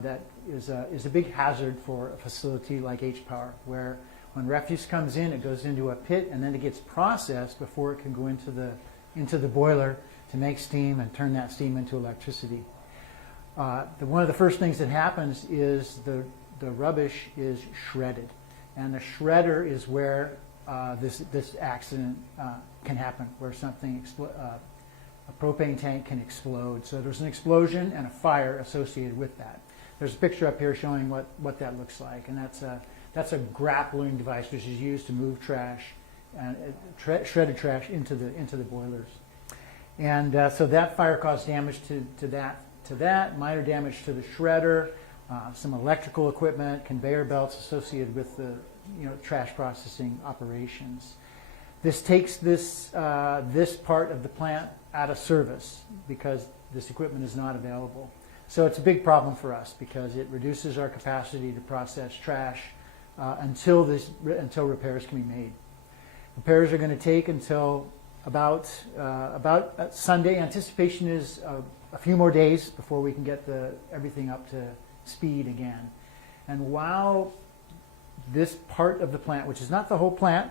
That is a big hazard for a facility like H-Power, where when refuse comes in, it goes into a pit and then it gets processed before it can go into the boiler to make steam and turn that steam into electricity. One of the first things that happens is the rubbish is shredded, and the shredder is where this accident can happen, where a propane tank can explode. So there's an explosion and a fire associated with that. There's a picture up here showing what that looks like, and that's a grappling device which is used to move trash and shredded trash into the boilers. And so that fire caused damage to that, minor damage to the shredder, some electrical equipment, conveyor belts associated with the trash processing operations. This takes this part of the plant out of service because this equipment is not available. So it's a big problem for us because it reduces our capacity to process trash until repairs can be made. Repairs are going to take until about Sunday. Anticipation is a few more days before we can get everything up to speed again. And while this part of the plant, which is not the whole plant,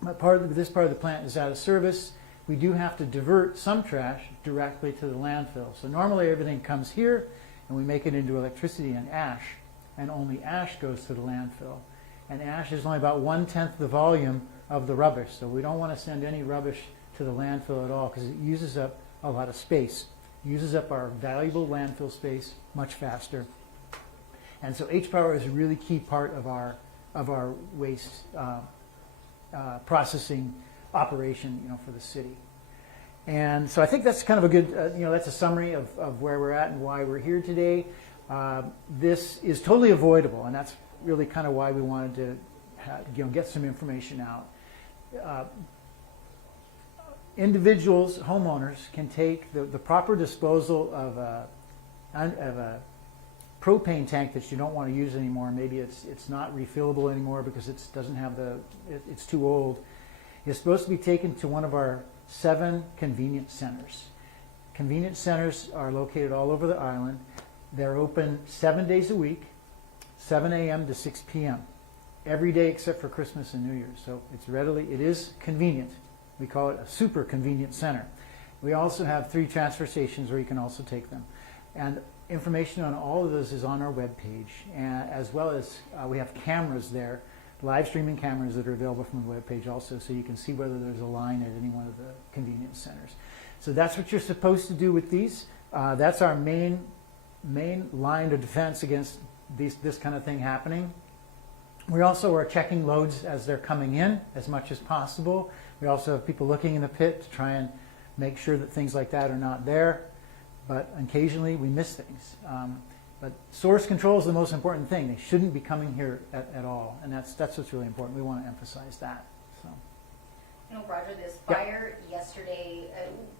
but this part of the plant is out of service, we do have to divert some trash directly to the landfill. So normally everything comes here and we make it into electricity and ash, and only ash goes to the landfill. And ash is only about 1/10 the volume of the rubbish, so we don't want to send any rubbish to the landfill at all because it uses up a lot of space. It uses up our valuable landfill space much faster. And so H-Power is a really key part of our waste processing operation, for the city. And so I think that's kind of a good, that's a summary of where we're at and why we're here today. This is totally avoidable, and that's really kind of why we wanted to get some information out. Individuals, homeowners, can take the proper disposal of a propane tank that you don't want to use anymore. Maybe it's not refillable anymore because it doesn't have it's too old. It's supposed to be taken to one of our 7 convenience centers. Convenience centers are located all over the island. They're open 7 days a week, 7 a.m. to 6 p.m. every day except for Christmas and New Year's. So it is convenient. We call it a super convenient center. We also have 3 transfer stations where you can also take them. And information on all of those is on our webpage, as well as we have cameras there, live streaming cameras that are available from the webpage also, so you can see whether there's a line at any one of the convenience centers. So that's what you're supposed to do with these. That's our main line of defense against this kind of thing happening. We also are checking loads as they're coming in as much as possible. We also have people looking in the pit to try and make sure that things like that are not there. But occasionally we miss things. But source control is the most important thing. They shouldn't be coming here at all, and that's what's really important. We want to emphasize that. So, Roger, this fire yesterday,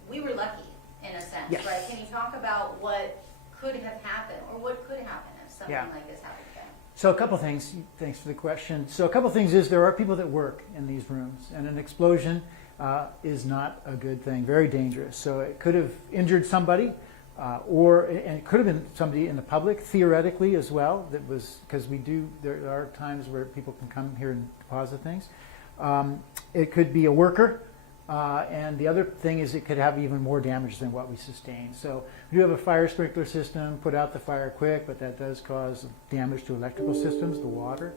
we were lucky in a sense, yes. Right? Can you talk about what could have happened, or what could happen if something like this happened again? So a couple things. Thanks for the question. So a couple things is there are people that work in these rooms, and an explosion is not a good thing. Very dangerous. So it could have injured somebody. And it could have been somebody in the public, theoretically as well. That was because there are times where people can come here and deposit things. It could be a worker, and the other thing is it could have even more damage than what we sustained. So we do have a fire sprinkler system, put out the fire quick, but that does cause damage to electrical systems, the water.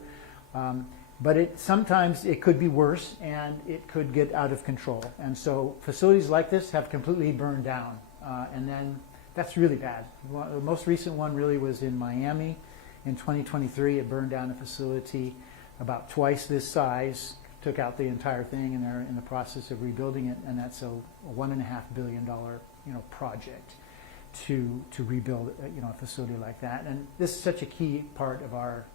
But sometimes it could be worse, and it could get out of control. And so facilities like this have completely burned down, and then that's really bad. The most recent one really was in Miami in 2023. It burned down a facility about twice this size, took out the entire thing, and they're in the process of rebuilding it. And that's a $1.5 billion project to rebuild a facility like that. And this is such a key part of our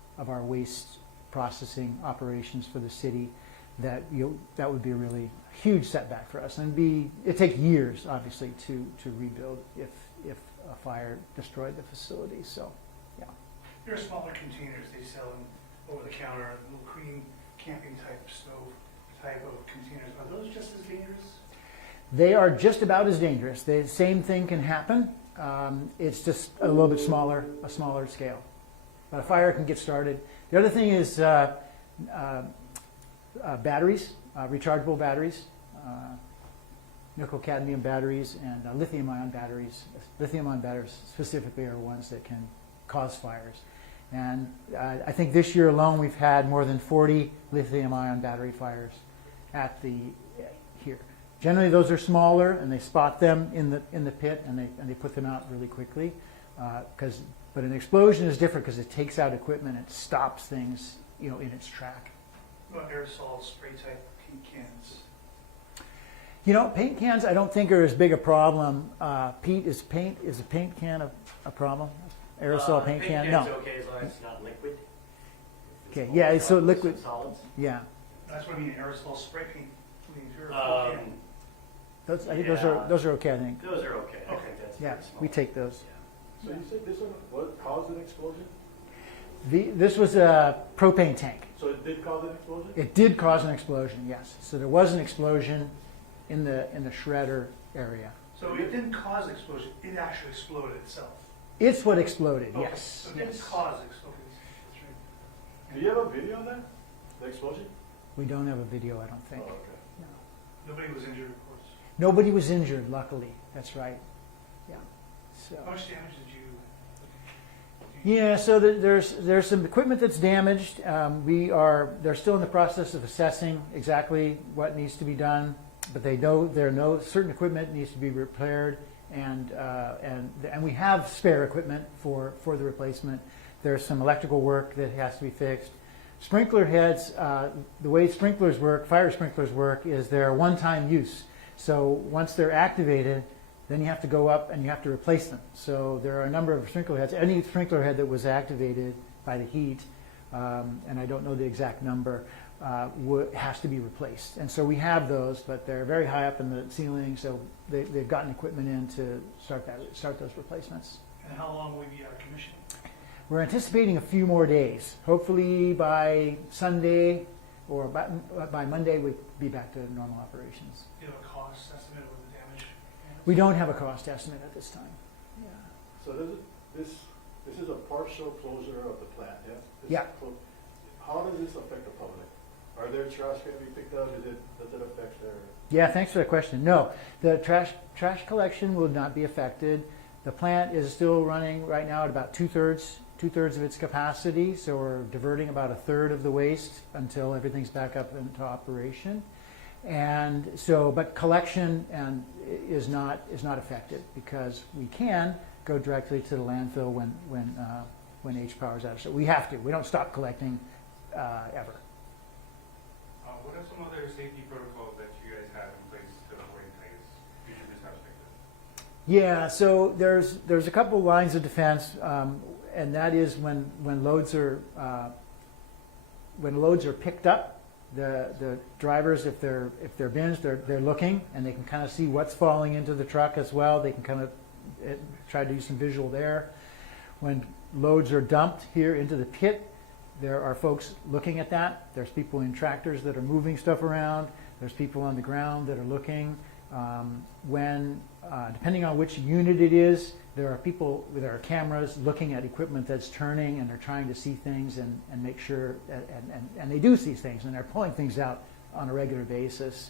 waste processing operations for the city that that would be a really huge setback for us, and it takes years, obviously, to rebuild if a fire destroyed the facility. So, yeah. There are smaller containers they sell them over the counter, little green camping type stove type of containers. Are those just as dangerous? They are just about as dangerous. The same thing can happen. It's just a little bit smaller, a smaller scale. But a fire can get started. The other thing is batteries, rechargeable batteries, nickel-cadmium batteries, and lithium-ion batteries. Lithium-ion batteries specifically are ones that can cause fires. And I think this year alone we've had more than 40 lithium-ion battery fires at here. Generally, those are smaller, and they spot them in the pit, and they put them out really quickly. But an explosion is different because it takes out equipment, it stops things, in its track. What about aerosol spray type paint cans? Paint cans I don't think are as big a problem. Pete, is a paint can a problem? Aerosol paint can? Paint can's No. okay as long as it's not liquid. If Okay, it's yeah, more it's so solids liquid. than Solids. Yeah. That's what I mean, aerosol spray paint. I mean, if you're a full can, I think Yeah. those are okay, I think. Those are okay. I Okay. think that's Yeah, very small. we take those. Yeah. So you said this one, what caused an explosion? This was a propane tank. So it did cause an explosion? It did cause an explosion, yes. So there was an explosion in the shredder area. so it didn't cause explosion, it actually exploded itself. It's what exploded, Okay, yes. So it didn't Yes. cause explosion. That's right. Do you have a video on that? The explosion? We don't have a video, I don't think. Oh, okay. No. Nobody was injured, of course. Nobody was injured, luckily. That's right. Yeah. So. How much damage did you? Yeah, so there's some equipment that's damaged. They're still in the process of assessing exactly what needs to be done, but they know certain equipment needs to be repaired, and we have spare equipment for the replacement. There's some electrical work that has to be fixed. Sprinkler heads, the way sprinklers work, fire sprinklers work, is they're one-time use. So once they're activated, then you have to go up and you have to replace them. So there are a number of sprinkler heads. Any sprinkler head that was activated by the heat, and I don't know the exact number, has to be replaced. And so we have those, but they're very high up in the ceiling, so they've gotten equipment in to start those replacements. And how long will we be out of commission? We're anticipating a few more days. Hopefully by Sunday or by Monday we'll be back to normal operations. Do you have a cost estimate of the damage? We don't have a cost estimate at this time. Yeah. So this is a partial closure of the plant, yeah? Yeah. How does this affect the public? Are there trash going to be picked up? Does it affect their? Yeah, thanks for the question. No, the trash collection will not be affected. The plant is still running right now at about two-thirds of its capacity, so we're diverting about a third of the waste until everything's back up into operation. And so, but collection is not affected because we can go directly to the landfill when H-Power is out. So we have to. We don't stop collecting ever. What are some other safety protocols that you guys have in place to avoid, I guess, future mishaps like this? Yeah, so there's a couple lines of defense, and that is when loads are picked up, the drivers, if they're bins, they're looking and they can kind of see what's falling into the truck as well. They can kind of try to do some visual there. When loads are dumped here into the pit, there are folks looking at that. There's people in tractors that are moving stuff around. There's people on the ground that are looking. Depending on which unit it is, there are cameras looking at equipment that's turning, and they're trying to see things and make sure, and they do see things, and they're pulling things out on a regular basis.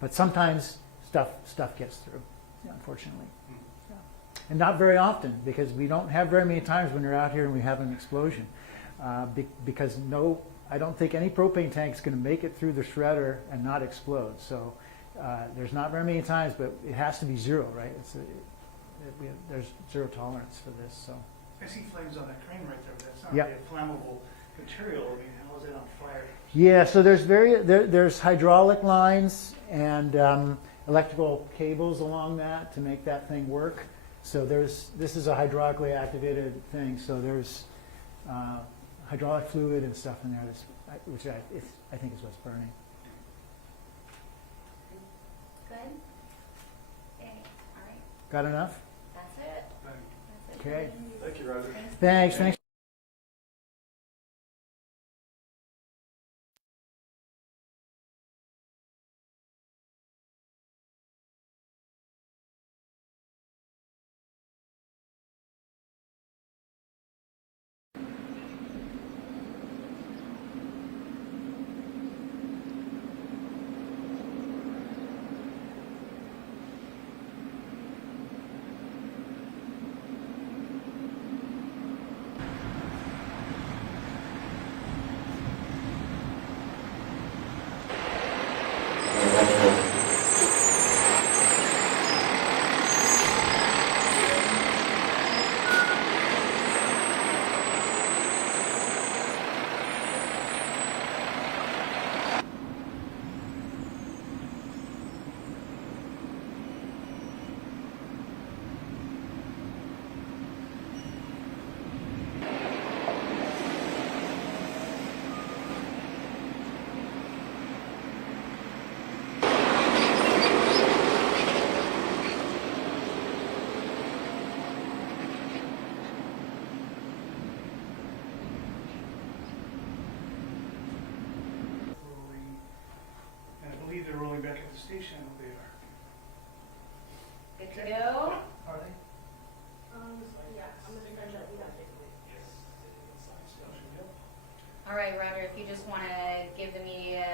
But sometimes stuff gets through, unfortunately. Yeah. And not very often, because we don't have very many times when you're out here and we have an explosion. Because I don't think any propane tank is going to make it through the shredder and not explode. So there's not very many times, but it has to be zero, right? There's zero tolerance for this. So I see flames on that crane right there, but that's not Yep. really a flammable material. I mean, how is it on fire? yeah, so there's hydraulic lines and electrical cables along that to make that thing work. So this is a hydraulically activated thing. So there's hydraulic fluid and stuff in there, which I think is what's burning. Good? Okay, all right, Got enough? that's it. That's it. Okay. Thank you, Roger. Thanks. the station, I know they are. Good to go? Are they? Yeah, I'm gonna send that email. All right, Roger, if you just want to give the media